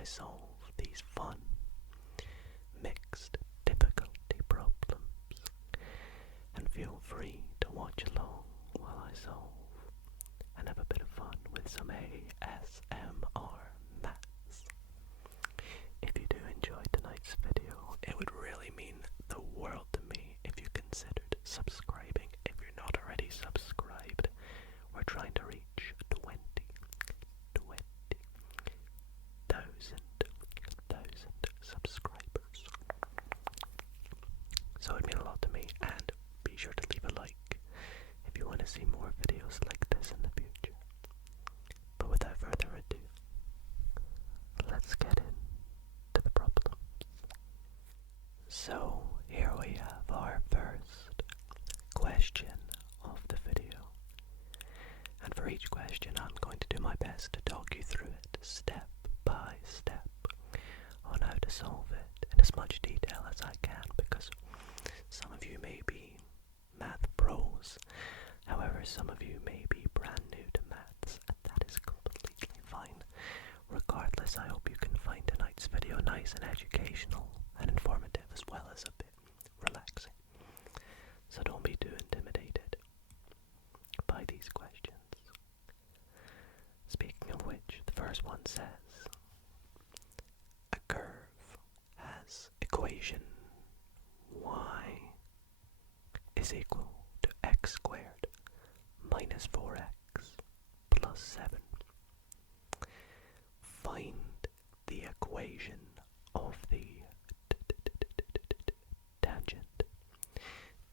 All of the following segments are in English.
I solve these fun, mixed difficulty problems. And feel free to watch along while I solve and have a bit of fun with some ASMR maths. If you do enjoy tonight's video, it would really mean the world to me if you considered subscribing. If you're not already subscribed, we're trying to reach 20,000 subscribers. So it'd mean a lot to me, and be sure to leave a like if you want to see more videos like this in the future. But without further ado, let's get into the problems. So here we have our first question of the video. And for each question I'm going to do my best to talk you through it step by step on how to solve it in as much detail as I can, because some of you may be math pros, however some of you may be brand new to maths, and that is completely fine. Regardless, I hope you can find tonight's video nice and educational and informative, as well as a bit relaxing. So don't be too intimidated by these questions. Speaking of which, the first one says, a curve has equation y is equal to x squared minus 4x plus 7. Find the equation of the tangent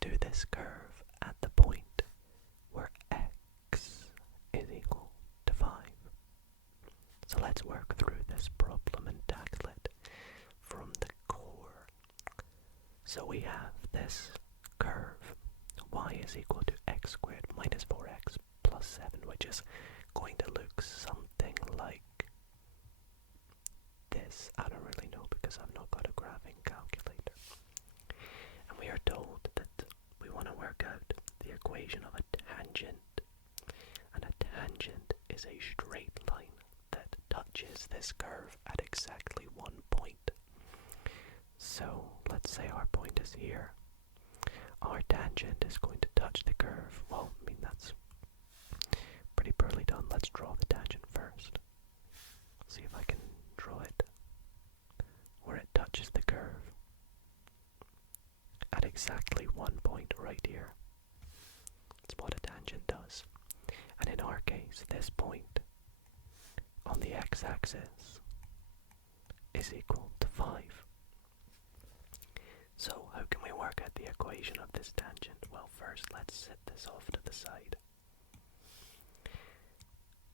to this curve at the point where x is equal to 5. So let's work through this problem and tackle it from the core. So we have this curve, y is equal to x squared minus 4x plus 7, which is going to look something like this. I don't really know because I've not got a graphing calculator. And we are told that we want to work out the equation of a tangent. And a tangent is a straight line that touches this curve at exactly one point. So let's say our point is here. Our tangent is going to touch the curve. Well, I mean, that's pretty poorly done. Let's draw the tangent first. See if I can draw it where it touches the curve at exactly one point right here. That's what a tangent does. And in our case, this point on the x-axis is equal to 5. So how can we work out the equation of this tangent? Well, first let's set this off to the side.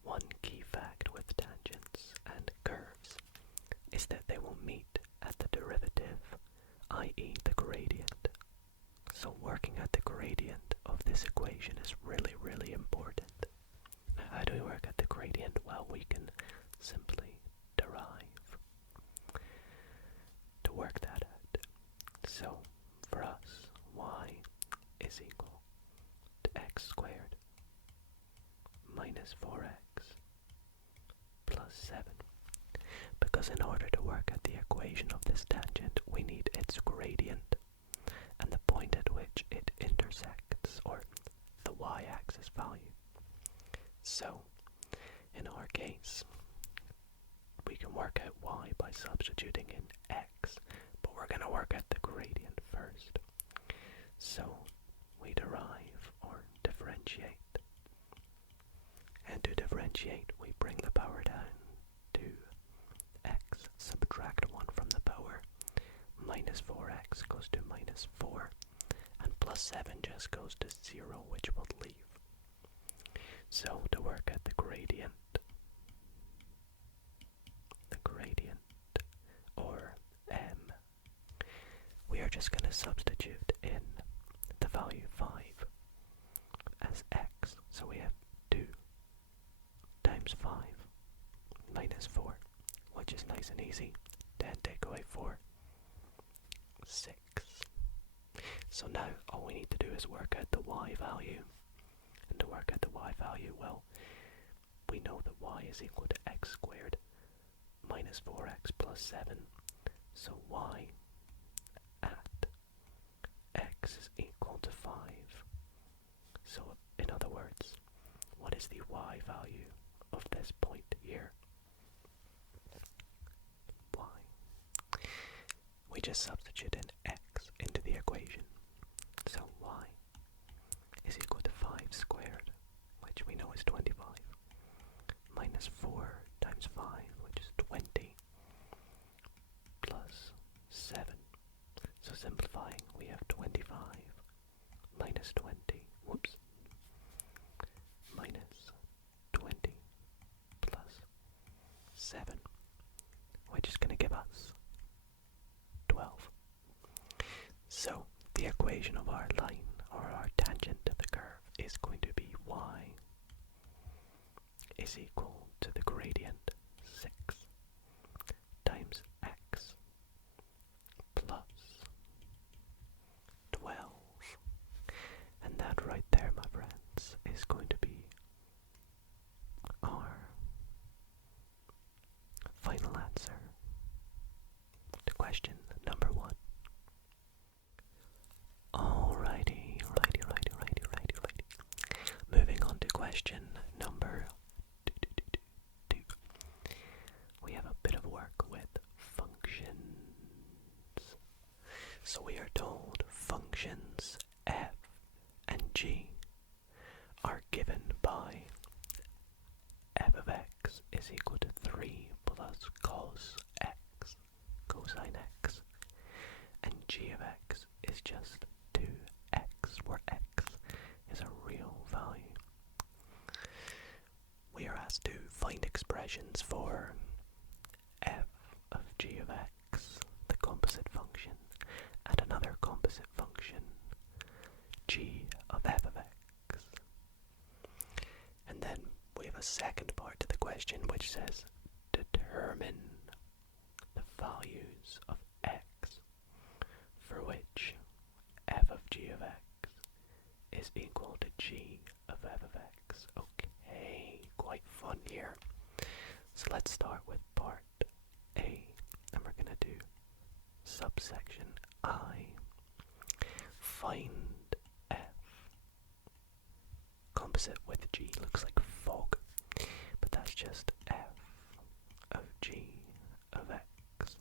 One key fact with tangents and curves is that they will meet at the derivative, i.e. the gradient. So working out the gradient of this equation is really, really important. Now, how do we work out the gradient? Well, we can simply derive to work that out. So, for us, y is equal to x squared minus 4x plus 7. Because in order to work out the equation of this tangent, we need its gradient and the point at which it intersects, or the y-axis value. So, in our case, we can work out y by substituting in x, but we're going to work out the gradient first. So, we derive or differentiate. And to differentiate, we bring the power down to x, subtract 1 from the power. Minus 4x goes to minus 4, and plus 7 just goes to 0, which will leave. So to work out the gradient, or m, we are just going to substitute in the value 5 as x. So we have 2 times 5 minus 4, which is nice and easy. 10 take away 4, 6. So now all we need to do is work out the y value. And to work out the y value, well, we know that y is equal to x squared minus 4x plus 7. So y at x is equal to 5. So in other words, what is the y value of this point here? Y. We just substitute in x into the equation. So y is equal to 5 squared, which we know is 25, minus 4 times 5, which is 20, plus 7. So simplifying, we have 25 minus 20, minus 20 plus 7, which is going to give us 12. So the equation of our line, or our tangent to the curve, is going to be y is equal to the gradient 6 times x plus 12. And that right there, my friends, is going to be our final answer to question number 1. Alrighty. Moving on to question number 2. We have a bit of work with functions. So we are told functions f and g are given by f of x is equal to 3 plus cos x, cosine x, and g of x is just 2x, where x is a real value. We are asked to find expressions for f of g of x, the composite function, and another composite function, g of f of x. And then we have a second part to the question which says determine the values of x for which f of g of x is equal to g of f of x. Okay, quite fun here. So let's start with part A, and we're going to do subsection I. Find f. Composite with g looks like fog, but that's just f of g of x,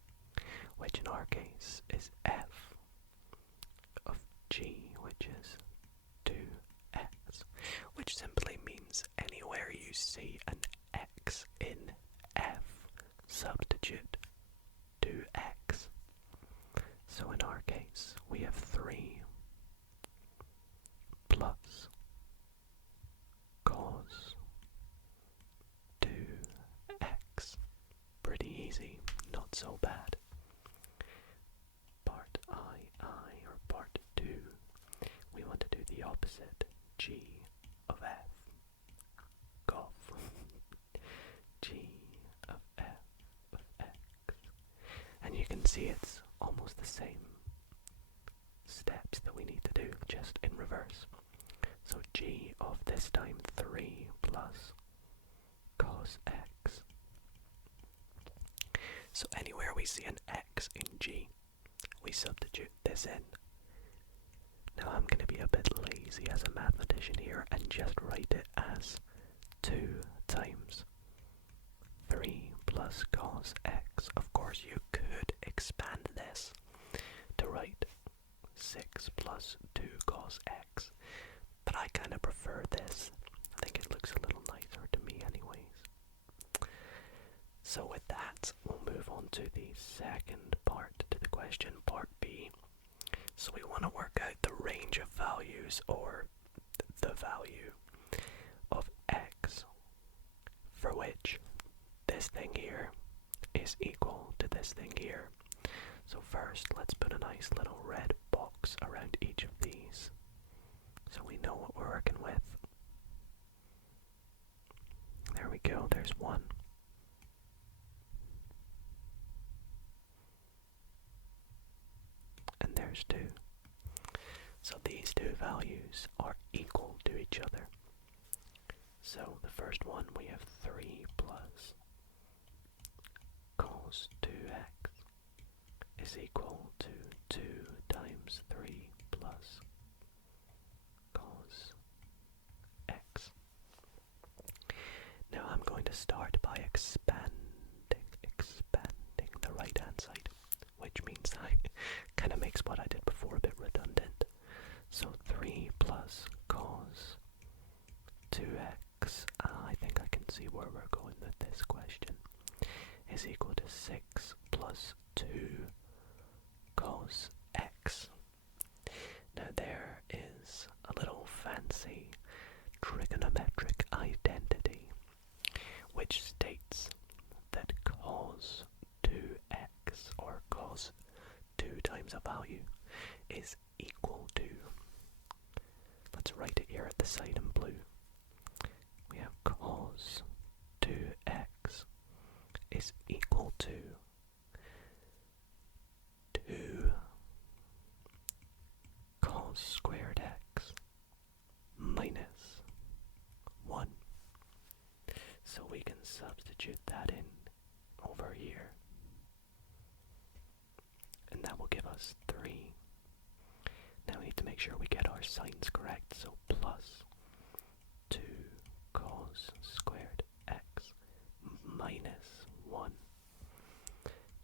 which in our case is f of g, which is 2x, which simply means anywhere you see an x in f, substitute 2x. So in our case, we have 3 plus cos 2x. Pretty easy, not so bad. Part I, or part 2, we want to do the opposite, g of f, goff, g of f of x. And you can see it's almost the same steps that we need to do, just in reverse. So g of this time 3 plus cos x. So anywhere we see an x in g, we substitute this in. Now I'm going to be a bit lazy as a mathematician here and just write it as 2 times 3 plus cos x. Of course you could expand this to write 6 plus 2 cos x, but I kind of prefer this. I think it looks a little nicer to me anyways. So with that, we'll move on to the second part to the question, part B. So we want to work out the range of values, or the value of x for which this thing here is equal to this thing here. So first, let's put a nice little red box around each of these so we know what we're working with. There we go, there's 1. And there's 2. So these two values are equal to each other. So the first one, we have 3 plus cos to start by expanding the right hand side, which means I kind of makes what I did before a bit redundant. So 3 plus cos 2x, I think I can see where we're going with this question, is equal to 6 plus 2 cos x. Now there is a little fancy trigonometric identity which states that cos 2x, or cos 2 times a value, is equal to, let's write it here at the side in blue, we have cos 2x is equal to 2 cos squared x minus 1. So we can substitute that in over here, and that will give us 3. Now we need to make sure we get our signs correct, so plus 2 cos squared x minus 1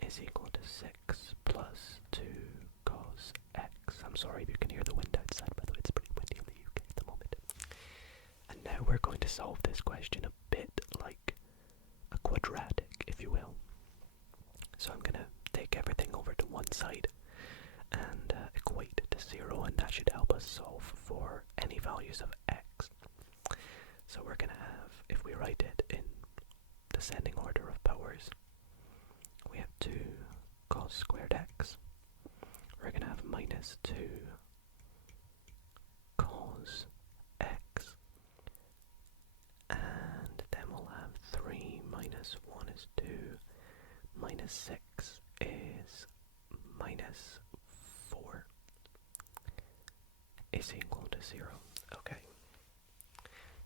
is equal to 6 plus 2 cos x. I'm sorry if you can hear the wind outside, by the way, it's pretty windy in the UK at the moment. And now we're going to solve this question a bit like a quadratic, if you will. So I'm going to take everything over to one side and equate it to 0, and that should help us solve for any values of x. So we're going to have, if we write it in descending order of powers, we have 2 cos squared x. We're going to have minus 2 cos x, and then we'll have 3 minus 1 is 2, minus 6 is minus 4 is equal to 0. Okay.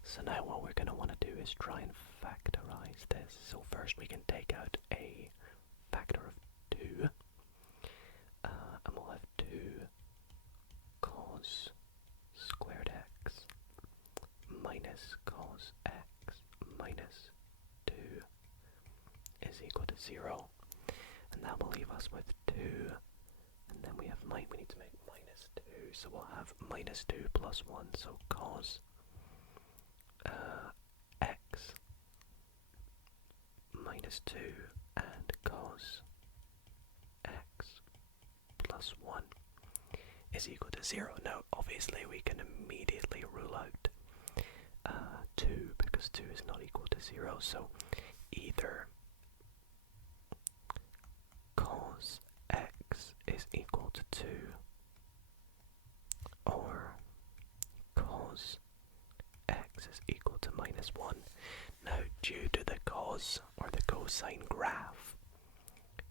So now what we're going to want to do is try and factorize this. So first we can take out a factor of 2, and we'll have 2 cos squared x minus cos x minus 2 is equal to 0. And that will leave us with 2, and then we have we need to make minus 2, so we'll have minus 2 plus 1, so cos x minus 2 and cos x plus 1 is equal to 0. Now obviously we can immediately rule out 2, because 2 is not equal to 0, so either cos x is equal to 2 or cos x is equal to minus 1. Now due to the cos or the cosine graph,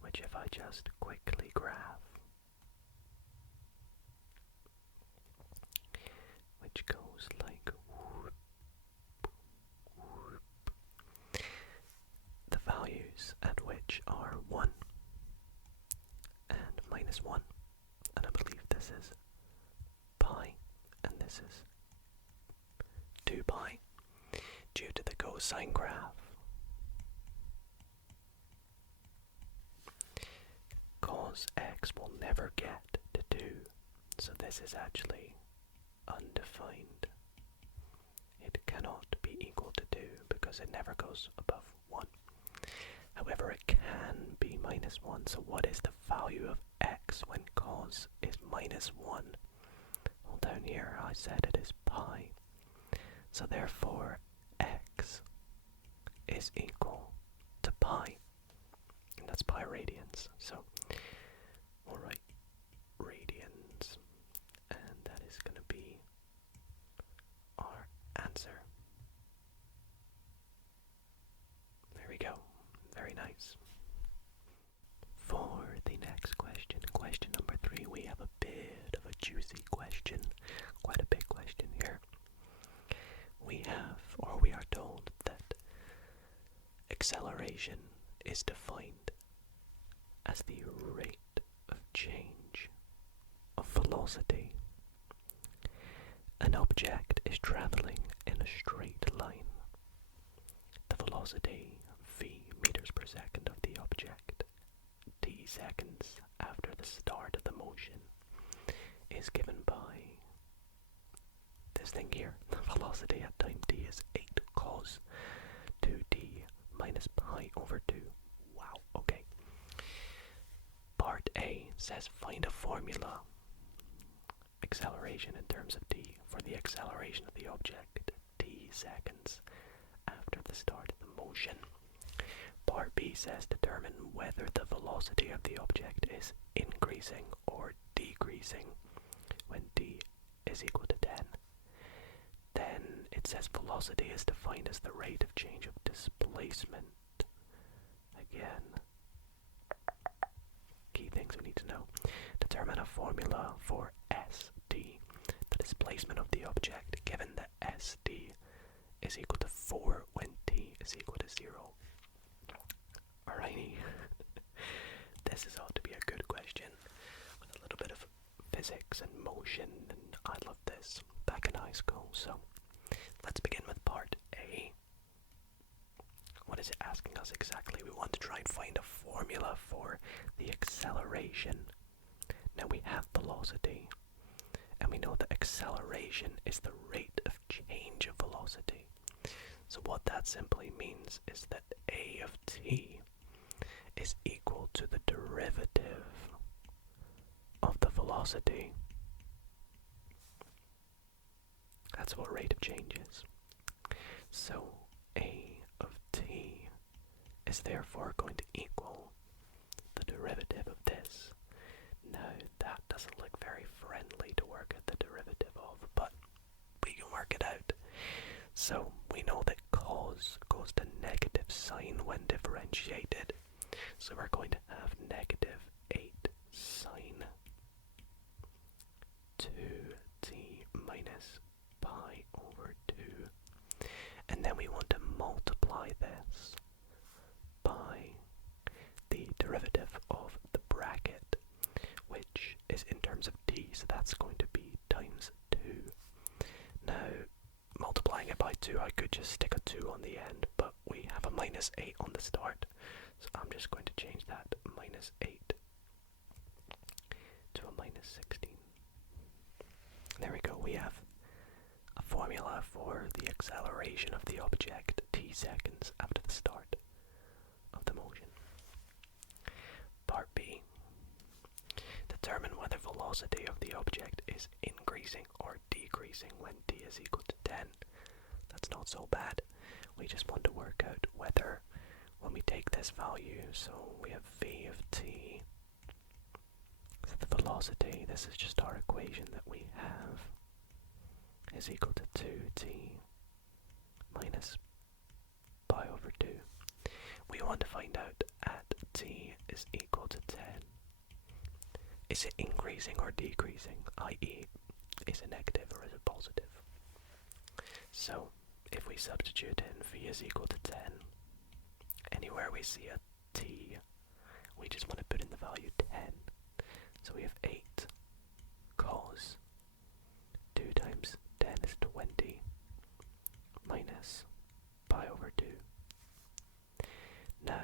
which if I just quickly graph, which goes like whoop, whoop, the values at which are 1 and minus 1, and I believe this is pi and this is 2 pi, due to the cosine graph, cos x will never get to 2, so this is actually undefined. It cannot be equal to 2 because it never goes above 1. However, it can be minus 1, so what is the value of x when cos is minus 1? Well, down here I said it is pi, so therefore x is equal to pi, and that's pi radians, so we'll write radians, and that is going to be our answer. There we go. Very nice. For the next question, question number 3, we have a bit of a juicy question, quite a big question here. We are told that acceleration is defined as the rate of change of velocity. An object is traveling in a straight line. The velocity velocity v meters per second of the object t seconds after the start of the motion is given by this thing here. The velocity at time t is 8 cos 2t minus pi over 2. Wow, okay. Part A says find a formula acceleration in terms of t for the acceleration of the object t seconds after the start of the motion. Part B says determine whether the velocity of the object is increasing or decreasing when t is equal to 10. Then it says velocity is defined as the rate of change of displacement. Again, key things we need to know. Determine a formula for st, the displacement of the object, given that st is equal to 4 when t is equal to 0. Alrighty. This is ought to be a good question with a little bit of physics and motion, and I love this back in high school. So let's begin with part A. What is it asking us exactly? We want to try and find a formula for the acceleration. Now we have velocity, and we know that acceleration is the rate of change of velocity. So what that simply means is that a of t is equal to the derivative of the velocity. That's what rate of change is. So a of t is therefore going to equal the derivative of this. Now that doesn't look very friendly to work at the derivative of, but we can work it out. So we know that cos goes to negative sign when differentiated. So we're going to have negative 8 sine 2t minus pi over 2. And then we want to multiply this by the derivative of the bracket, which is in terms of t, so that's going to be times 2. Now, multiplying it by 2, I could just stick a 2 on the end, but we have a minus 8 on the start, so I'm just going to change that minus 8 to a minus 16. There we go, we have a formula for the acceleration of the object t seconds after the start of the motion. Part B. Determine whether velocity of the object is increasing or decreasing when t is equal to 10. That's not so bad. We just want to work out whether, when we take this value, so we have v of t, so the velocity, this is just our equation that we have, is equal to 2t minus pi over 2. We want to find out at t is equal to 10. Is it increasing or decreasing, i.e. is it negative or is it positive? So if we substitute in v is equal to 10, anywhere we see a t, we just want to put in the value 10. So we have 8 cos 2 times 10 is 20 minus pi over 2. Now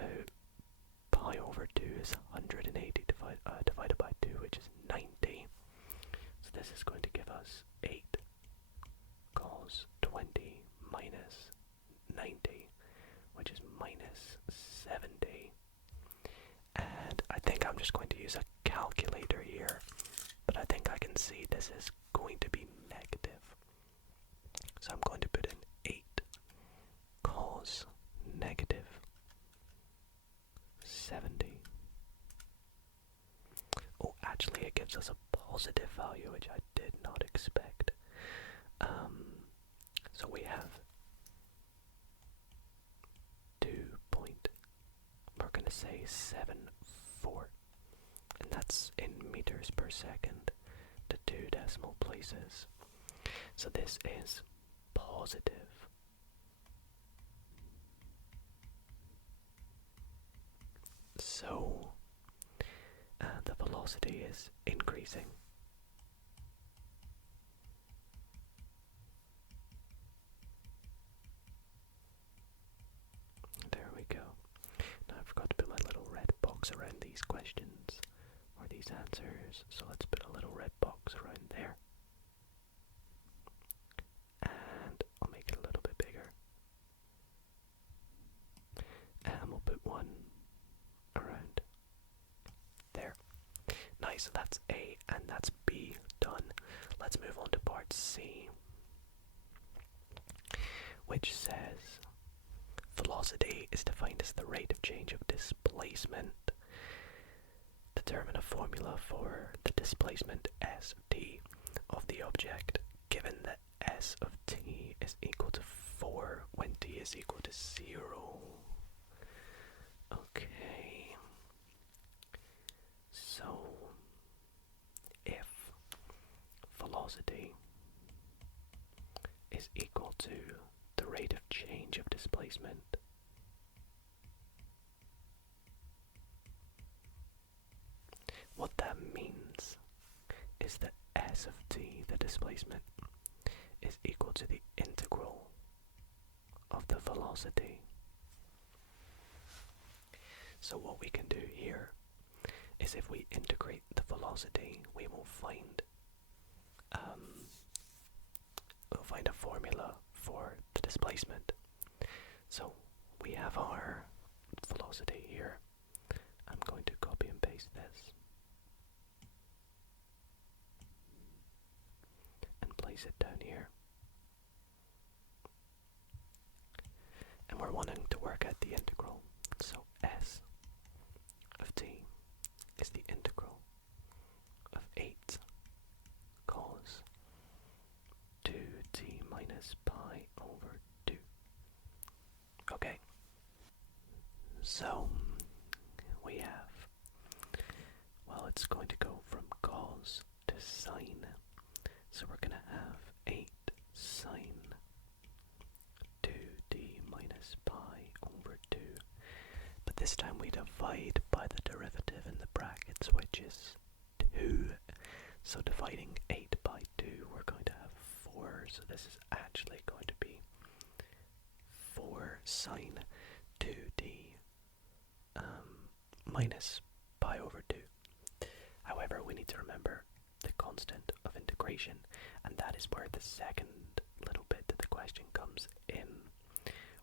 pi over 2 is 180 divided by 2, which is 90. So this is going to give us 8 cos 20 minus 90, which is minus 70. And I think I'm just going to use a calculator here, but I think I can see this is going to be negative. So I'm going to put in 8 cos negative 70. Oh, actually it gives us a positive value, which I did not expect. So we have 2.74, and that's in meters per second to 2 decimal places. So this is positive. So the velocity is increasing. these questions or these answers. So let's put a little red box around there. And I'll make it a little bit bigger. And we'll put one around there. Nice, that's A and that's B done. Let's move on to part C, which says velocity is defined as the rate of change of displacement. Determine a formula for the displacement s of t of the object given that s of t is equal to 4 when t is equal to 0. Okay. So, if velocity is equal to the rate of change of displacement, what that means is that s of t, the displacement, is equal to the integral of the velocity. So what we can do here is if we integrate the velocity, we will find a formula for the displacement. So we have our velocity here. I'm going to copy and paste this and place it down here. And we're wanting to work out the integral. So s of t is the integral of 8 cos 2t minus pi over 2. Okay, so we have, well, it's going to go from cos to sine, so we're going to have 8 sine 2t minus pi over 2, but this time we divide by the derivative in the brackets, which is 2, so dividing 8 by 2, we're going to have 4, so this is actually going to be 4 sine 2t minus pi over 2. However, we need to remember the constant of integration, and that is where the second little bit of the question comes in,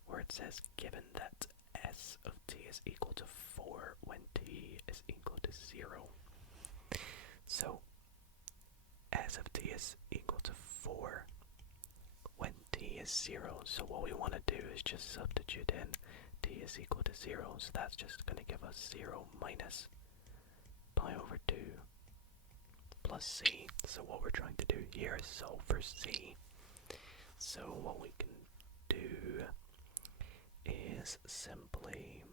where it says given that s of t is equal to 4 when t is equal to 0. So s of t is equal to 4 when t is 0. So what we want to do is just substitute in t is equal to 0. So that's just going to give us 0 minus pi over 2 plus c. So what we're trying to do here is solve for c. So what we can do is simply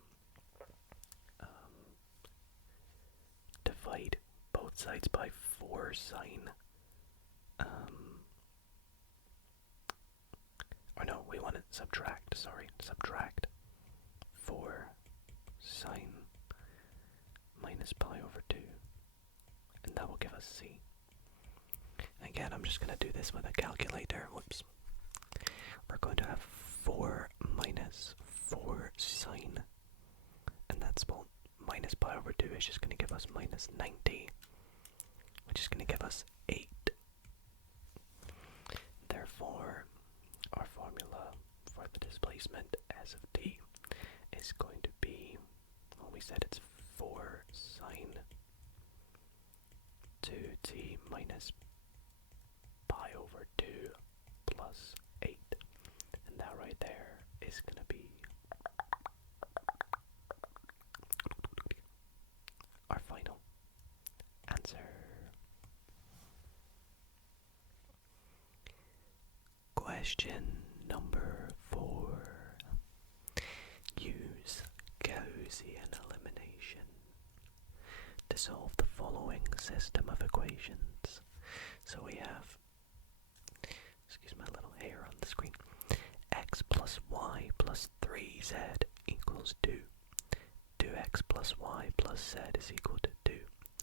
divide both sides by 4 sine. Or no, we want to subtract 4 sine minus pi over 2. And that will give us c. Again, I'm just going to do this with a calculator. Whoops. We're going to have 4 minus 4 sine, and that's, well, minus pi over 2 is just going to give us minus 90, which is going to give us 8. Therefore, our formula for the displacement s of t is going to be, well, we said it's 4 sine 2t minus pi over 2 plus 8. And that right there is going to be our final answer. Question number 4. Use Gaussian elimination to solve the following system of equations. So we have, excuse my little hair on the screen, x plus y plus 3z equals 2. 2x plus y plus z is equal to 2.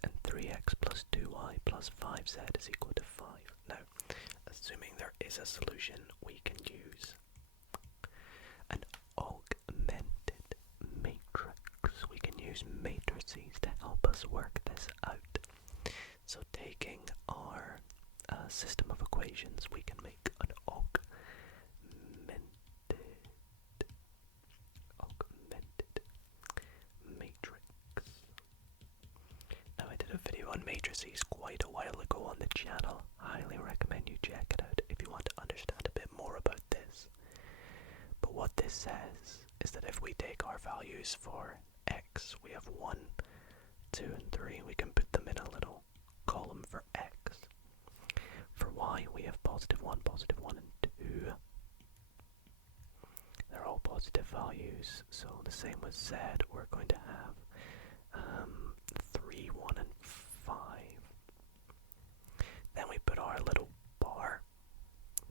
And 3x plus 2y plus 5z is equal to 5. Now, assuming there is a solution, we can use an augmented matrix. We can use matrix matrices to help us work this out. So taking our system of equations, we can make an augmented matrix. Now, I did a video on matrices quite a while ago on the channel. Highly recommend you check it out if you want to understand a bit more about this. But what this says is that if we take our values for x, we have 1, 2, and 3, we can put them in a little column for x. For y, we have positive 1, and 2. They're all positive values, so the same with z, we're going to have 3, 1, and 5. Then we put our little bar,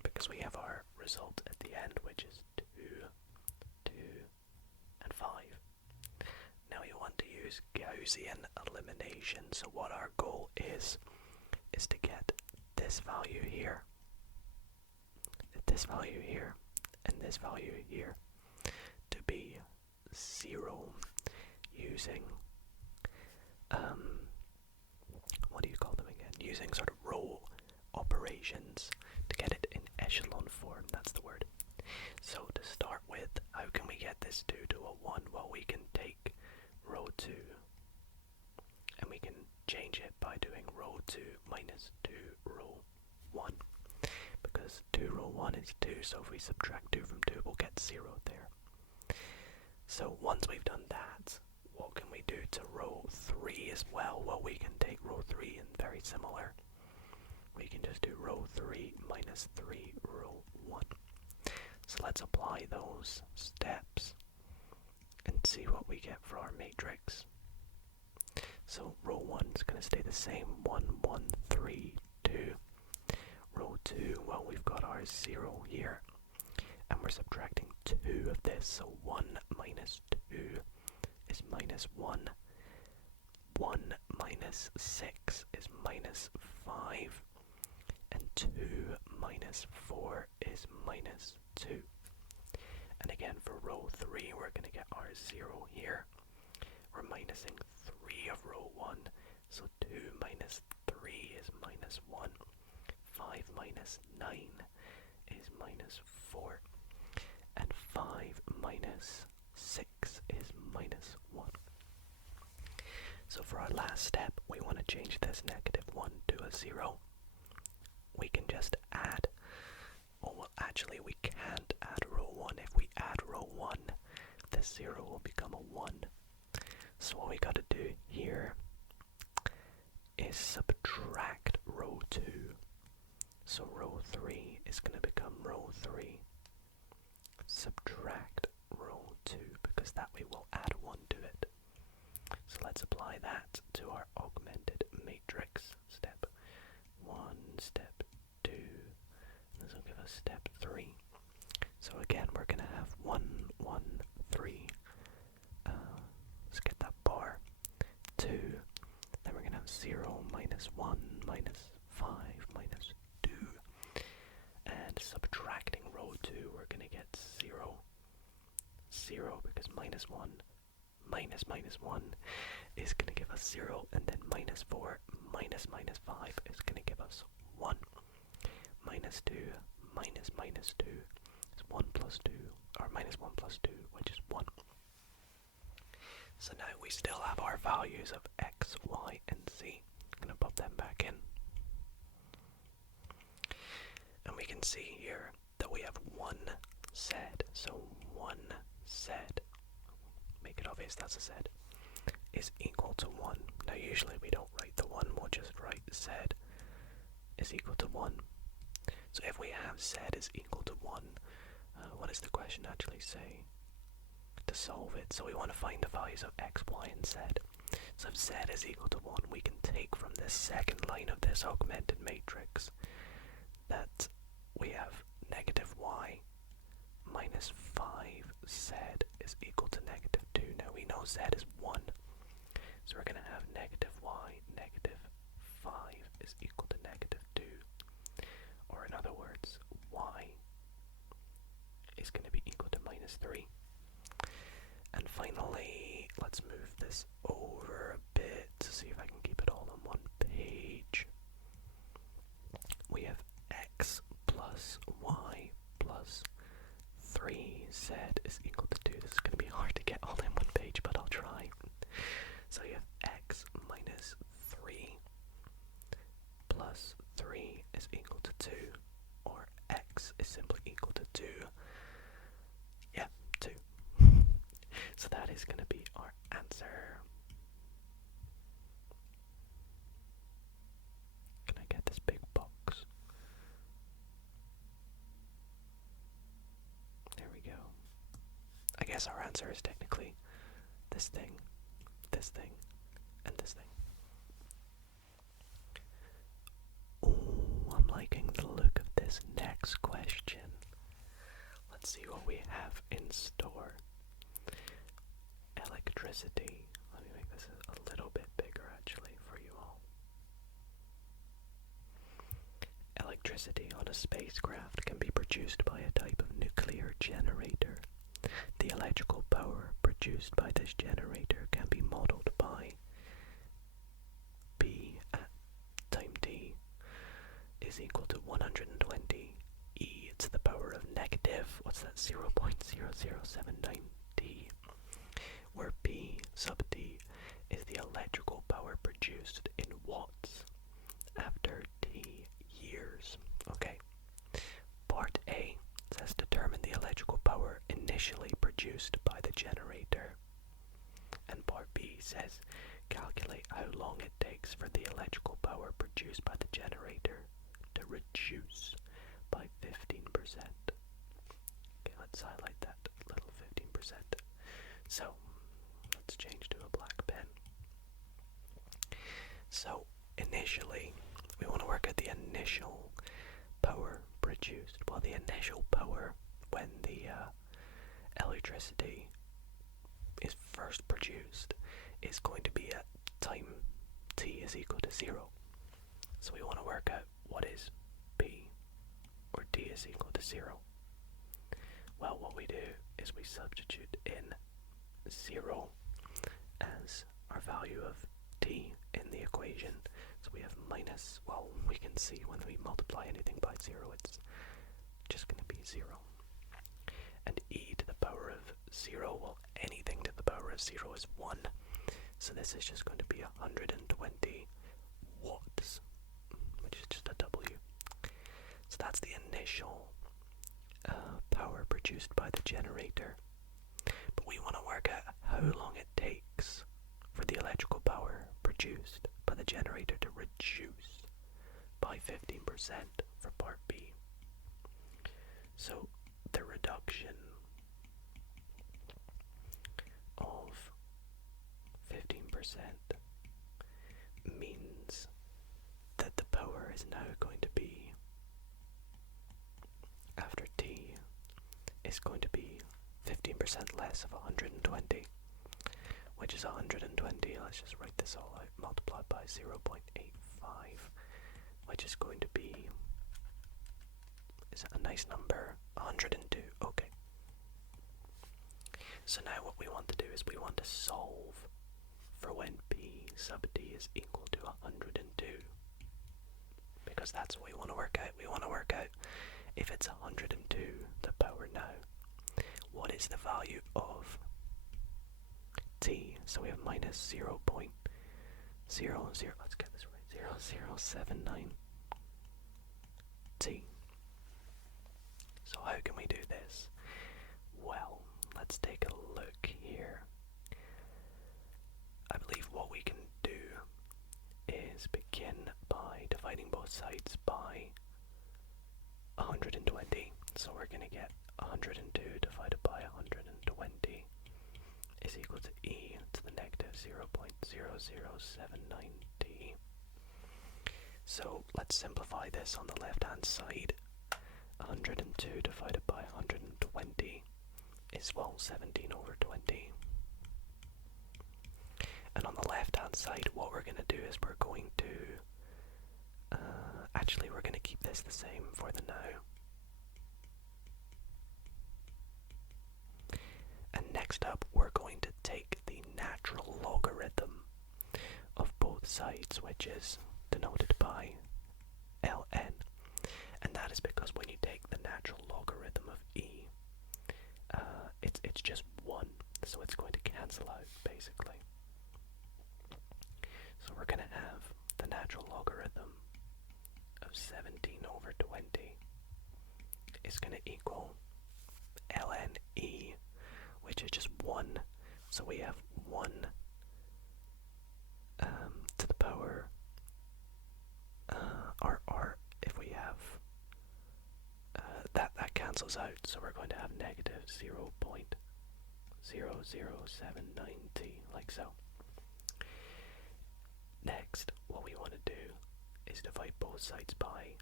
because we have our result at the end, which is 2, 2, and 5. Now you want to use Gaussian elimination, so what our goal is to get this value here, this value here, and this value here to be 0 using, what do you call them again? Using sort of row operations to get it in echelon form, that's the word. So to start with, how can we get this 2 to a 1? Well, we can take row 2 and we can change it by doing row 2 minus 2 row 1, because 2 row 1 is 2, so if we subtract 2 from 2 we'll get 0 there. So once we've done that, what can we do to row 3 as well? Well, we can take row 3 and very similar, we can just do row 3 minus 3 row 1. So let's apply those steps and see what we get for our matrix. So row 1 is going to stay the same, 1, 1, 3, 2. Row 2, well, we've got our 0 here, and we're subtracting 2 of this, so 1 minus 2 is minus 1. 1 minus 6 is minus 5, and 2 minus 4 is minus 2. And again, for row 3, we're going to get our 0 here. We're minusing 3 of row 1, so 2 minus 3 is minus 1. 5 minus 9 is minus 4. And 5 minus 6 is minus 1. So for our last step, we want to change this negative 1 to a 0. We can just add, oh well, actually we can't add row 1. If we add row 1, this 0 will become a 1. So what we got to do here is subtract row 2. So row 3 is going to become row 3. Subtract row 2, because that way we'll add 1 to it. So let's apply that to our augmented matrix. Step 1, step 2, this will give us step 3. So again, we're going to have 1, 1, 3. Let's get that bar. 2. Then we're going to have 0, minus 1, minus 5, minus 2. And subtracting row 2, we're going to get 0. 0, because minus 1 minus minus 1 is going to give us 0, and then minus 4 minus minus 5 is going to give us 1. Minus 2 minus minus 2 is 1 plus 2, or minus 1 plus 2, which is 1. So now we still have our values of x, y, and z. I'm going to pop them back in. And we can see here that we have 1 z, so 1 z, make it obvious that's a z, is equal to 1. Now usually we don't write the 1, we'll just write z is equal to 1. So if we have z is equal to 1, what does the question actually say to solve it? So we want to find the values of x, y, and z. So if z is equal to 1, we can take from this second line of this augmented matrix that we have negative y minus 5z is equal to negative 2. Now we know z is 1, so we're going to have negative y, negative 5 is equal to negative 2. Or in other words, y is going to be equal to minus 3. And finally, let's move this over So that is going to be our answer. Can I get this big box? There we go. I guess our answer is technically this thing, and this thing. Ooh, I'm liking the look of this next question. Let's see what we have in store. Electricity. Let me make this a little bit bigger actually for you all. Electricity on a spacecraft can be produced by a type of nuclear generator. The electrical power produced by this generator can be modeled by P at time t is equal to 120 e to the power of negative, what's that, 0.0079 t, where P sub t is the electrical power produced in watts after t years. Okay. Part A says determine the electrical power initially produced by the generator. And part B says calculate how long it takes for the electrical power produced by the generator to reduce by 15%. Okay, let's highlight that little 15%. So, let's change to a black pen. So, initially, we want to work out the initial power produced. Well, the initial power when the electricity is first produced is going to be at time t is equal to 0. So we want to work out what is P, or t is equal to 0. Well, what we do is we substitute in 0 as our value of t in the equation. So we have minus, well, we can see when we multiply anything by 0, it's just going to be 0. And e to the power of 0, well, anything to the power of 0 is 1. So this is just going to be 120 watts, which is just a W. So that's the initial power produced by the generator. But we want to work out how long it takes for the electrical power produced by the generator to reduce by 15% for part B. So the reduction of 15% means that the power is now going to be, after t, is going to be 15% less of 120, which is 120, let's just write this all out, multiplied by 0.85, which is going to be, is a nice number, 102, okay. So now what we want to do is we want to solve for when P sub t is equal to 102. Because that's what we want to work out. We want to work out if it's 102, the power now, what is the value of t? So we have minus 0.00, let's get this right, 0079 t. So how can we do this? Well, let's take a look here. I believe what we can do is begin by dividing both sides by 120. So we're going to get 102 divided by 120 is equal to e to the negative 0.0079 t. So let's simplify this on the left hand side. 102 divided by 120 is, well, 17 over 20. And on the left hand side, what we're going to do is we're going to actually we're going to keep this the same for the now. And next up, we're going to take the natural logarithm of both sides, which is denoted by ln. And that is because when you take the natural logarithm of e, it's just 1, so it's going to cancel out, basically. So we're going to have the natural logarithm of 17 over 20 is going to equal ln e, which is just 1 So we have 1 to the power, or if we have, that cancels out, so we're going to have negative 0.00790, like so. Next, what we want to do is divide both sides by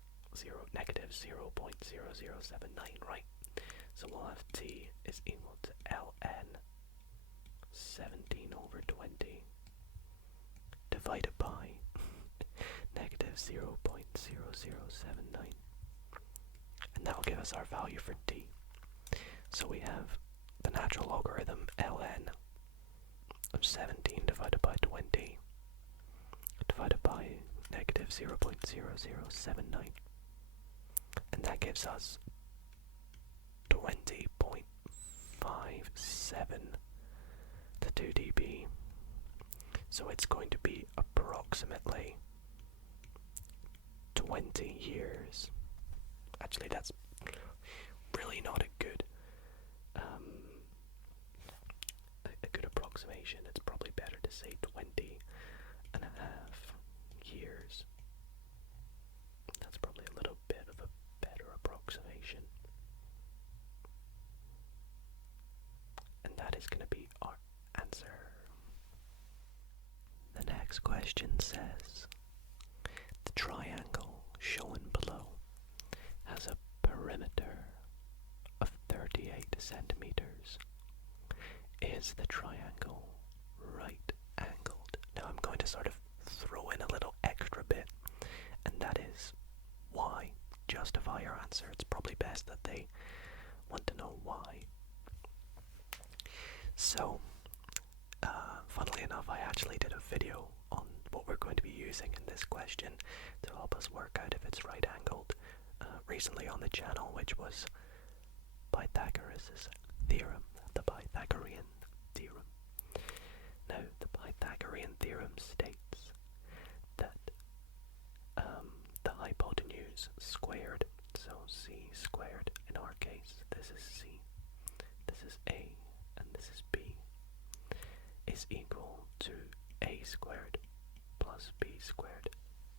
negative 0.0079, right? So we'll have t is equal to ln 17 over 20 divided by negative 0.0079. And that will give us our value for t. So we have the natural logarithm ln of 17 divided by 20 divided by negative 0.0079. And that gives us 20.57 to 2 dB. So it's going to be approximately 20 years. Actually, that's really not a good approximation. It's probably better to say 20 and a half years. That's probably a little bit of a better approximation. And that is going to be our answer. The next question says, the triangle shown below has a perimeter of 38 centimeters. Is the triangle right angled? Now I'm going to sort of throw in a little extra bit, and that is why. Justify your answer. It's probably best that they want to know why. So, funnily enough, I actually did a video on what we're going to be using in this question to help us work out if it's right angled recently on the channel, which was Pythagoras Theorem, the Pythagorean Theorem. Now, the Pythagorean Theorem states that the hypotenuse squared, so c squared in our case, this is c, this is a, and this is b, is equal to a squared plus b squared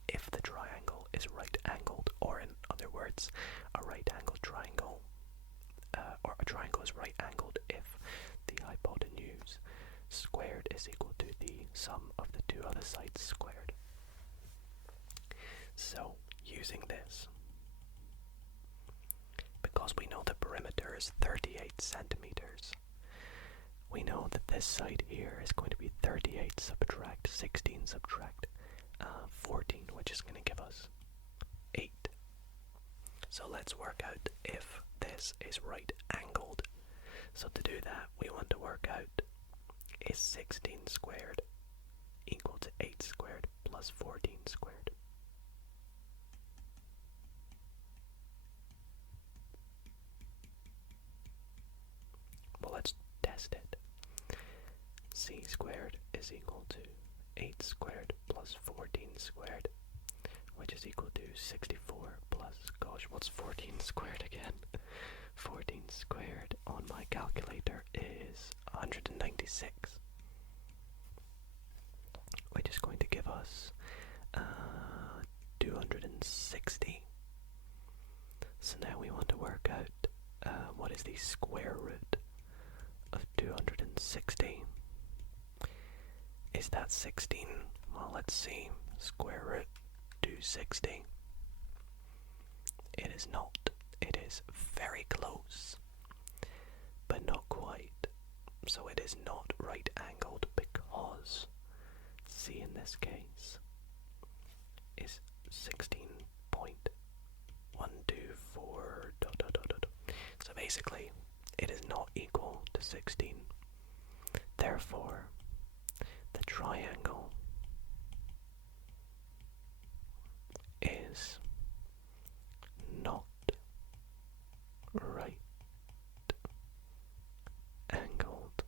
if the triangle is right angled, or in other words, a right angled triangle, or a triangle is right angled if the hypotenuse squared is equal to the sum of the two other sides squared. So, using this, because we know the perimeter is 38 centimeters, we know that this side here is going to be 38 subtract 16 subtract 14, which is going to give us 8. So let's work out if this is right angled. So to do that, we want to work out, is 16 squared equal to 8 squared plus 14 squared? Well, let's test it. C squared is equal to 8 squared plus 14 squared, which is equal to 64 plus, gosh, what's 14 squared again? 14 squared on my calculator is 196, which is going to give us 260. So now we want to work out what is the square root of 260. Is that 16? Well, let's see. Square root 260. It is not. It is very close, but not quite. So it is not right angled because C in this case is 16.124 ... So basically, it is not equal to 16. Therefore, the triangle is not right angled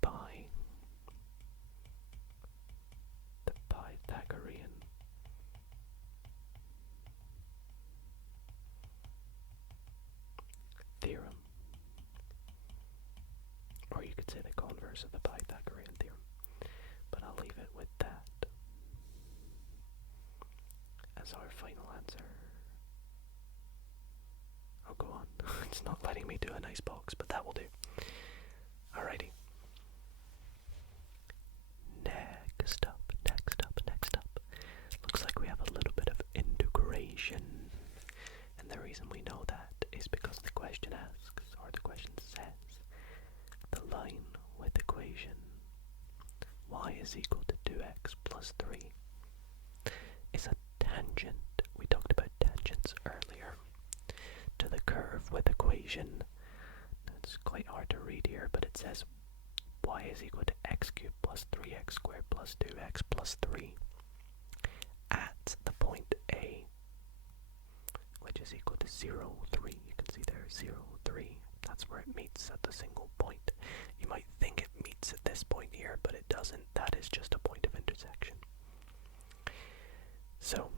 by the Pythagorean theorem. you could say the converse of the Pythagorean theorem, but I'll leave it with that as our final answer. Oh, go on. It's not letting me do a nice box, but that will do. Alrighty. Next up. Looks like we have a little bit of integration. And the reason we know that is because the question asks, or the question says, the line with equation y is equal to 2x plus 3 is a tangent. We talked about tangents earlier. To the curve with equation. It's quite hard to read here, but it says y is equal to x cubed plus 3x squared plus 2x plus 3 at the point A, which is equal to 0, 3. You can see there, 0, 3. That's where it meets at the single point. You might think it meets at this point here, but it doesn't. That is just a point of intersection. So,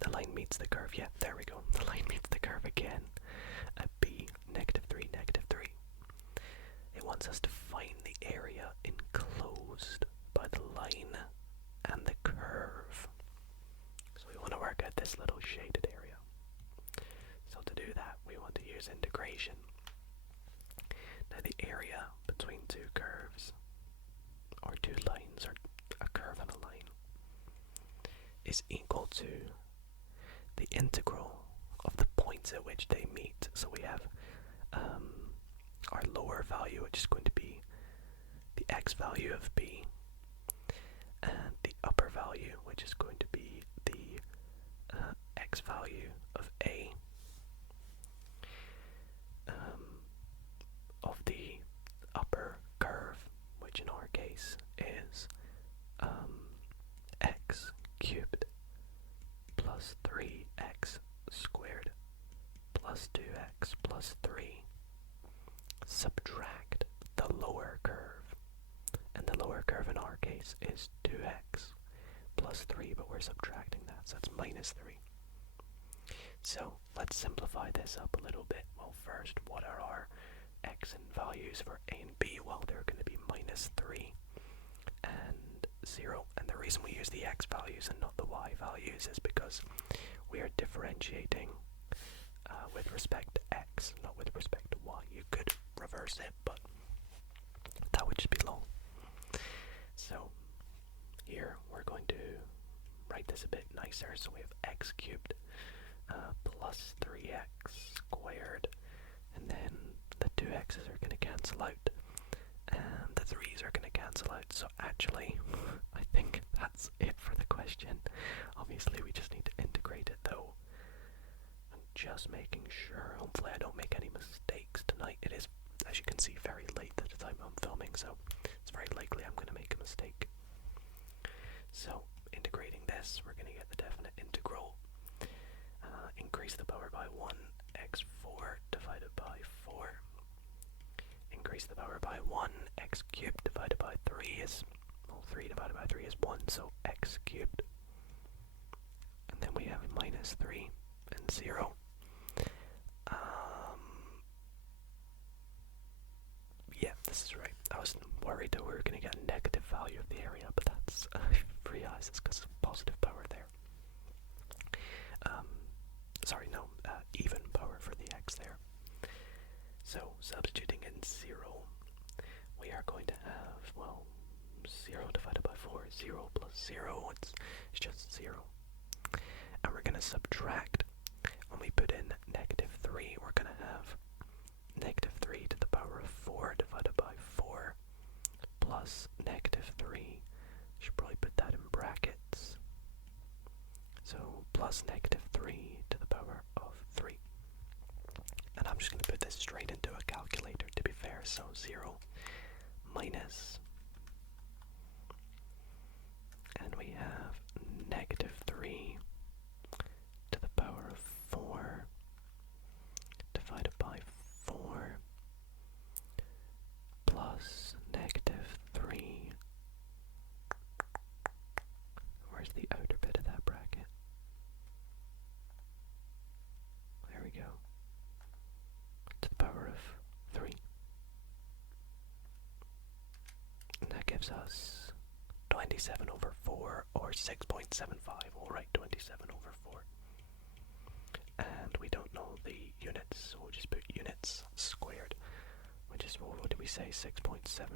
the line meets the curve. Yeah, there we go. The line meets the curve again at B, negative 3, negative 3. It wants us to find the area enclosed by the line and the curve. So we want to work out this little shaded area. So to do that, we want to use integration. Now the area between two curves, or two lines, or a curve and a line, is equal to the integral of the points at which they meet. So we have our lower value, which is going to be the x value of B, and the upper value, which is going to be the x value of A, of the upper curve, which in our case is x cubed plus 3x squared plus 2x plus 3. Subtract the lower curve, and the lower curve in our case is 2x plus 3, but we're subtracting that, so that's minus 3. So let's simplify this up a little bit. Well, first, what are our x and values for A and B? Well, they're going to be minus 3 and 0, and the reason we use the x values and not the y values is because we are differentiating with respect to x, not with respect to y. You could reverse it, but that would just be long. So here we're going to write this a bit nicer. So we have x cubed plus 3x squared, and then the 2x's are going to cancel out, and the 3's are going to cancel out. So actually, I think that's it for the question. Obviously, we just need to integrate it though. I'm just making sure, hopefully I don't make any mistakes tonight. It is, as you can see, very late at the time I'm filming, so it's very likely I'm going to make a mistake. So, integrating this, we're going to get the definite integral. Increase the power by 1, x4 divided by 4. Increase the power by 1, x cubed divided by 3 is, well, 3 divided by 3 is 1, so x cubed. And then we have minus 3 and 0. Yeah, this is right. I was worried that we were going to get a negative value of the area, but that's, I realized it's because of positive power there. Even power for the x there. So, substituting in 0, we are going to have, well, 0 divided by 4 is 0 plus 0, it's just 0. And we're going to subtract. When we put in negative 3, we're going to have negative 3 to the power of 4 divided by 4 plus negative 3. Should probably put that in brackets. So plus negative 3 to the power of 3. And I'm just going to put this straight into a calculator to be fair. So 0 minus, and we have negative 3 to the power of 4 divided by 4 plus negative 3. Where's the outer bit of that bracket? There we go. To the power of 3. gives us 27 over 4, or 6.75. Alright, 27 over 4. And we don't know the units, so we'll just put units squared, which is, what did we say, 6.75.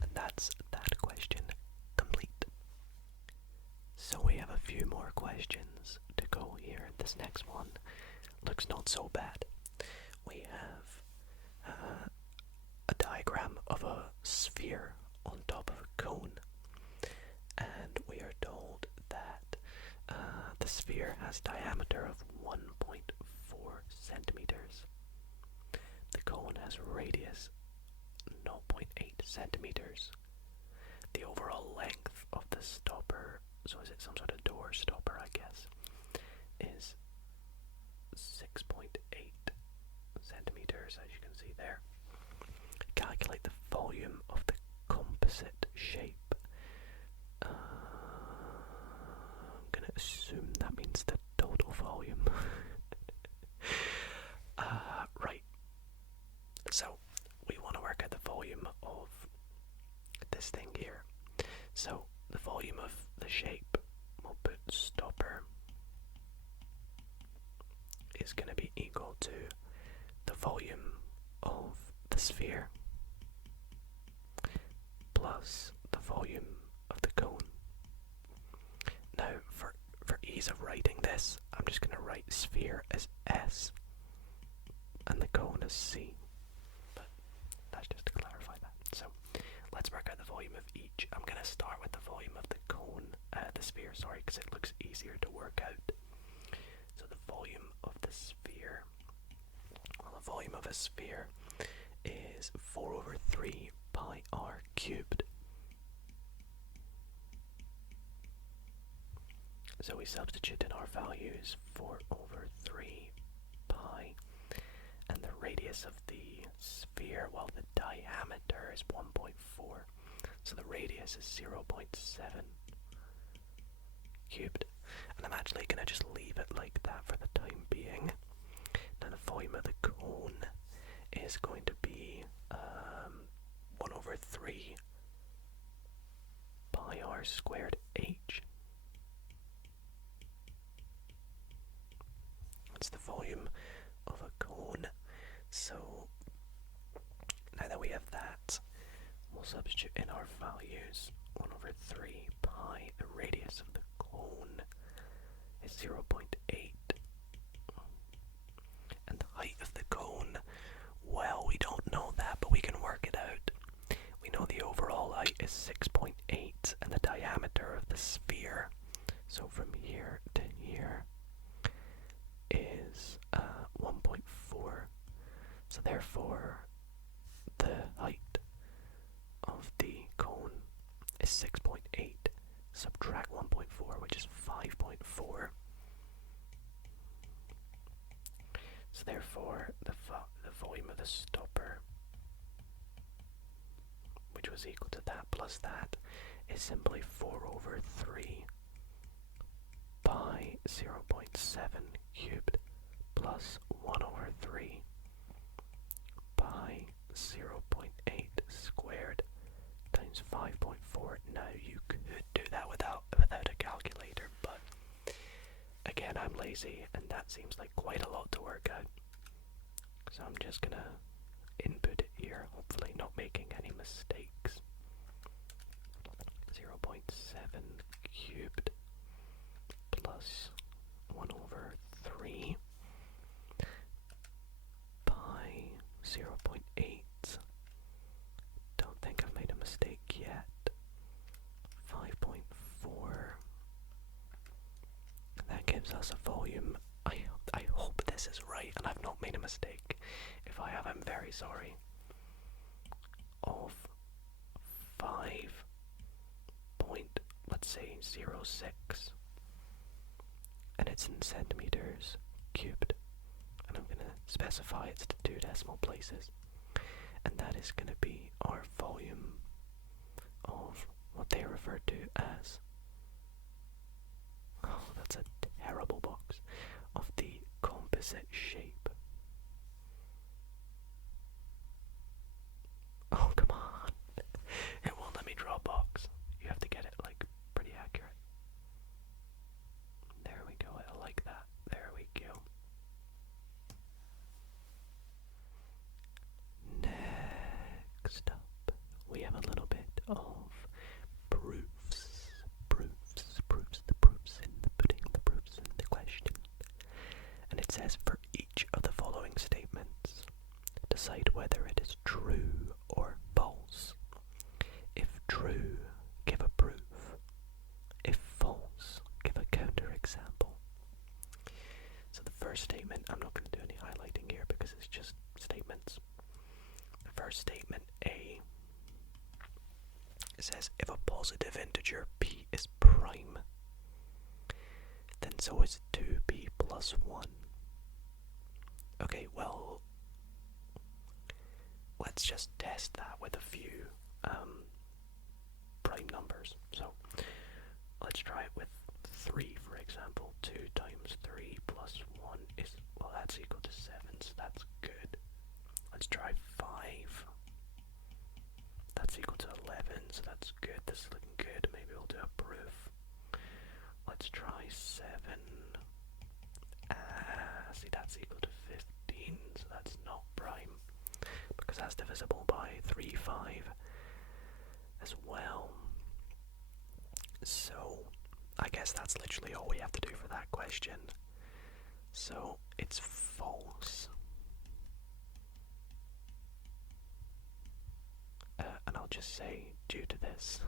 And that's that question complete. So we have a few more questions to go here. This next one looks not so bad. We have a diagram of a sphere on top of a cone, and we are told that the sphere has diameter of 1.4 centimeters. The cone has radius 0.8 centimeters. The overall length of the stopper, so is it some sort of door stopper, I guess, is 6.8 centimeters, as you can see there. Calculate the volume of the composite shape. I'm gonna assume that means the total volume. Right. So we want to work out the volume of this thing here. So the volume of the shape, we'll put stopper, is going to be equal to the volume of the sphere plus the volume of the cone. Now, for ease of writing this, I'm just going to write sphere as S and the cone as C. But that's just to clarify that. So let's work out the volume of each. I'm going to start with the volume of the cone, the sphere, sorry, because it looks easier to work out. So the volume of the sphere, well, the volume of a sphere is 4 over 3 pi r cubed. So we substitute in our values 4 over 3 pi, and the radius of the sphere, well, the diameter is 1.4, so the radius is 0.7 cubed. And I'm actually going to just leave it like that for the time being. Now the volume of the cone is going to be 1 over 3 pi r squared h. That's the volume of a cone. So now that we have that, we'll substitute in our values. 1 over 3 pi, the radius of the cone is 0.8. And the height of the cone, well, we don't know that, but we can work it out. We know the overall height is 6.8, and the diameter of the sphere, so from here to here, is 1.4. So therefore, the height of the cone is 6.8. Subtract 1.4, which is 5.4. So therefore, the volume of the stopper, which was equal to that plus that, is simply 4 over 3 pi 0.7 cubed plus 1 over 3 pi 0.8 squared times 5.4. Now you could do that without a calculator, but again, I'm lazy and that seems like quite a lot to work out. So I'm just gonna input it here, hopefully not making any mistakes. 0.7 cubed plus 1 over 3 pi 0.8. Don't think I've made a mistake yet. 5.4. That gives us a volume. I hope this is right and I've not made a mistake. If I have, I'm very sorry. Of 5 point, let's say 0.6, and it's in centimeters cubed, and I'm going to specify it's to 2 decimal places, and that is going to be our volume of what they refer to as, oh, that's a terrible box, of the composite shape. Oh, come on. decide whether it is true or false. If true, give a proof. If false, give a counterexample. So the first statement, I'm not going to do any highlighting here because it's just statements. The first statement, A, it says if a positive integer p is prime, then so is 2p plus 1. Okay, well, let's just test that with a few prime numbers. So let's try it with 3, for example. 2 times 3 plus 1 is, well, that's equal to 7, so that's good. Let's try 5. That's equal to 11, so that's good. This is looking good. Maybe we'll do a proof. Let's try 7. See, that's equal to 15, so that's not prime, because that's divisible by 3, 5 as well. So I guess that's literally all we have to do for that question. So it's false. And I'll just say due to this.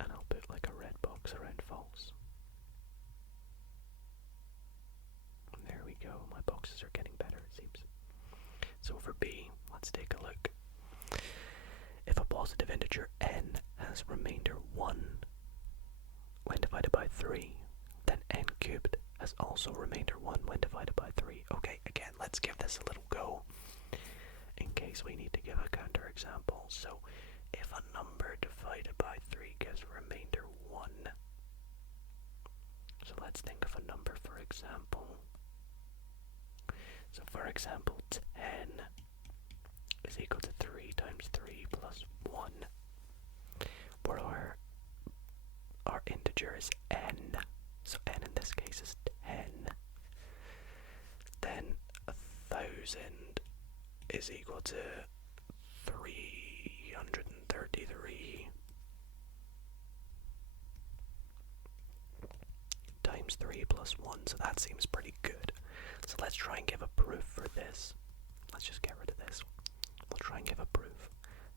And I'll put like a red box around false. And there we go. My boxes are getting better, it seems. So for B, let's take a look. If a positive integer n has remainder 1 when divided by 3, then n cubed has also remainder 1 when divided by 3. Okay, again, let's give this a little go in case we need to give a counterexample. So if a number divided by 3 gives remainder 1, so let's think of a number, for example. So for example, 10 is equal to 3 times 3 plus 1, where our integer is n, so n in this case is 10. Then 1,000 is equal to 333 times 3 plus 1, so that seems pretty good. So let's try and give a proof for this. Let's just get rid of this. We'll try and give a proof.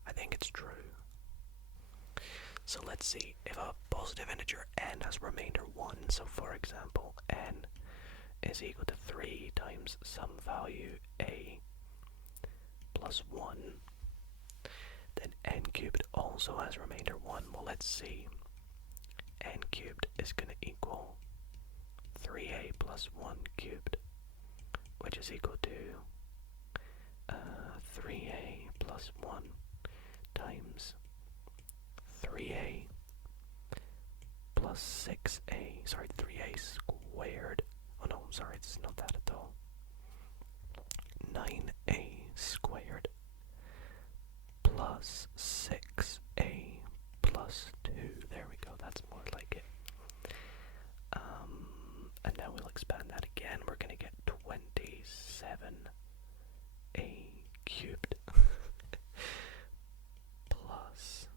I think it's true. So let's see, if a positive integer n has remainder 1, so for example, n is equal to 3 times some value a plus 1, then n cubed also has remainder 1. Well, let's see. N cubed is going to equal 3a plus 1 cubed, which is equal to 3a plus 1 times 3a plus 6a, sorry, 3a squared. Oh no, I'm sorry, it's not that at all. 9a squared plus 6a plus 2. There we go, that's more like it. And now we'll expand that again. We're going to get 27a cubed plus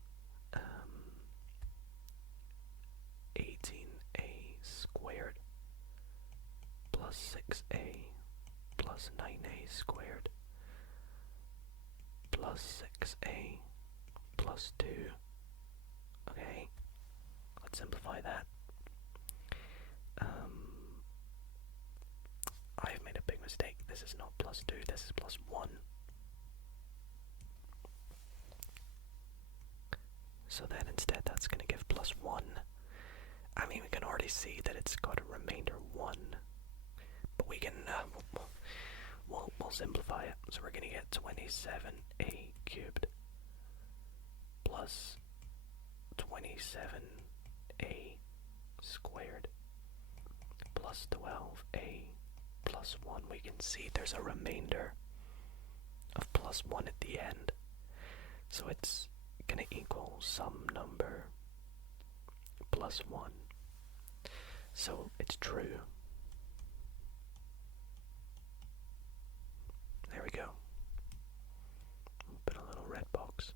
18a squared plus 6a plus 9a squared plus 6a plus 2. Okay, let's simplify that. I've made a big mistake. This is not plus 2, this is plus 1. So then instead that's going to give plus 1. I mean, we can already see that it's got a remainder 1. But we can, we'll simplify it. So we're going to get 27a cubed plus 27a squared plus 12a plus 1. We can see there's a remainder of plus 1 at the end. So it's going to equal some number plus 1. So it's true. There we go. Put a little red box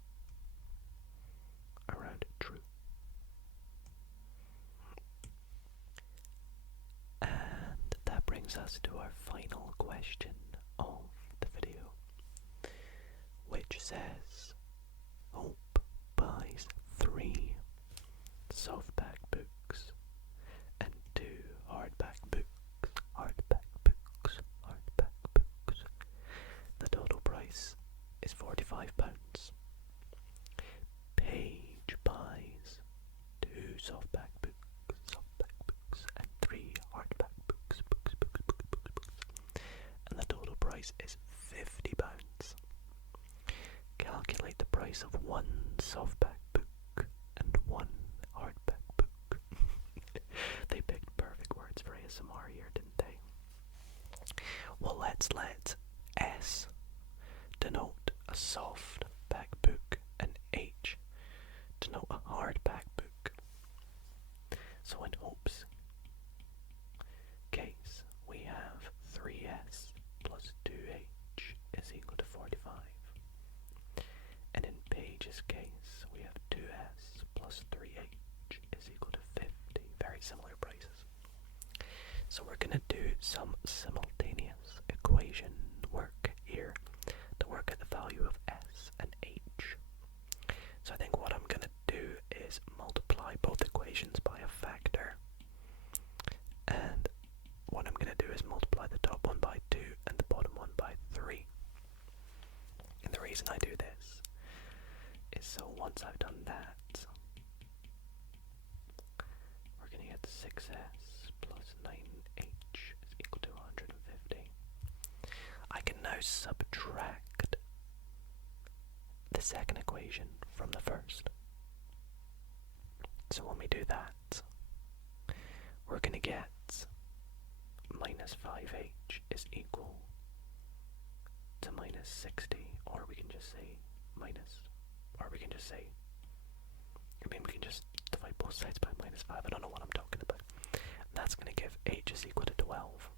around true. And that brings us to our final question of the video. which says, Hope buys 3 softback books and 2 hardback books. Hardback books. The total price is £45. Paige buys 2 softback books and 3 hardback books. And the total price is £50. Calculate the price of 1 softback book and 1 hardback book. They picked perfect words for ASMR here, didn't they? Well, let's let S denote a softback book and H denote a hardback book. So in Hope's case, we have 3S plus 2H is equal to 45. And in Paige's case, we have 2S plus 3H is equal to 50. Very similar prices. So we're going to do some simultaneous equation work here to work at the value of S and H. So I think what I'm going to do is multiply both equations by a factor. And what I'm going to do is multiply the top one by 2 and the bottom one by 3. And the reason I do this is so once I've done that, we're going to get 6S plus 9H is equal to 150. I can now subtract the second equation from the first. So when we do that, we're going to get minus 5H is equal to minus 60, or we can just say minus, or we can just say, we can just divide both sides by minus 5. I don't know what I'm talking about. And that's going to give H is equal to 12.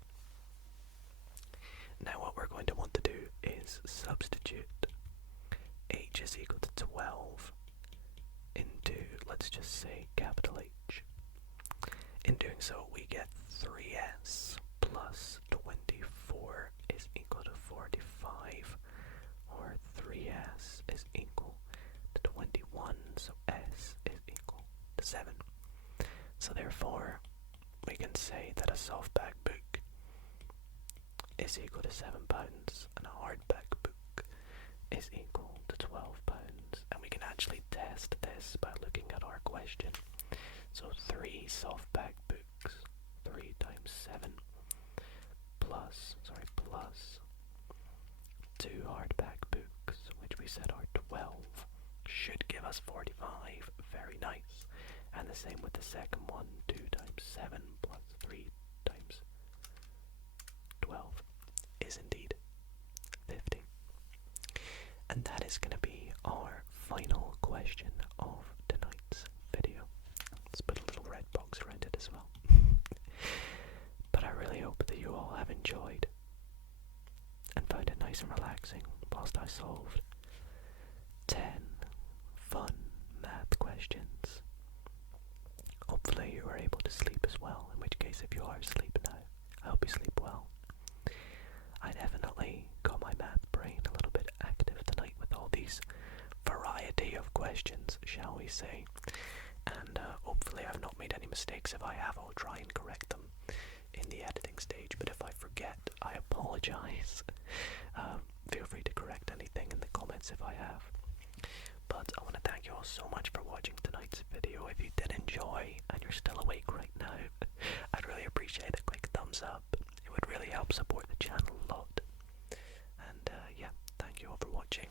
Now what we're going to want to do is substitute H is equal to 12 into, let's just say, capital H. In doing so, we get 3S plus 24 is equal to 45, or 3S is equal to 21, so S is equal to 7. So therefore, we can say that a softback book is equal to £7 and a hardback book is equal to £12. And we can actually test this by looking at our question. So 3 softback books, 3 times 7, plus 2 hardback books, which we said are 12, should give us 45. Very nice. And the same with the second one, 2 times 7 plus 3 times 12 is indeed 50. And that is going to be our final question of tonight's video. Let's put a little red box around it as well. But I really hope that you all have enjoyed and found it nice and relaxing whilst I solved 10 fun math questions. Hopefully you were able to sleep as well, in which case if you are asleep now, I hope you sleep well. I definitely got my math brain a little bit active tonight with all these variety of questions, shall we say. And hopefully I've not made any mistakes. If I have, I'll try and correct them in the editing stage. But if I forget, I apologize. Feel free to correct anything in the comments if I have. But I want to thank you all so much for watching tonight's video. If you did enjoy and you're still awake right now, I'd really appreciate a quick thumbs up. It would really help support the channel a lot. And yeah, thank you all for watching.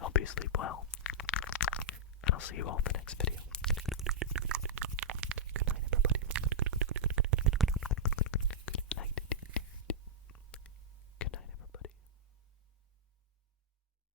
Hope you sleep well. And I'll see you all in the next video.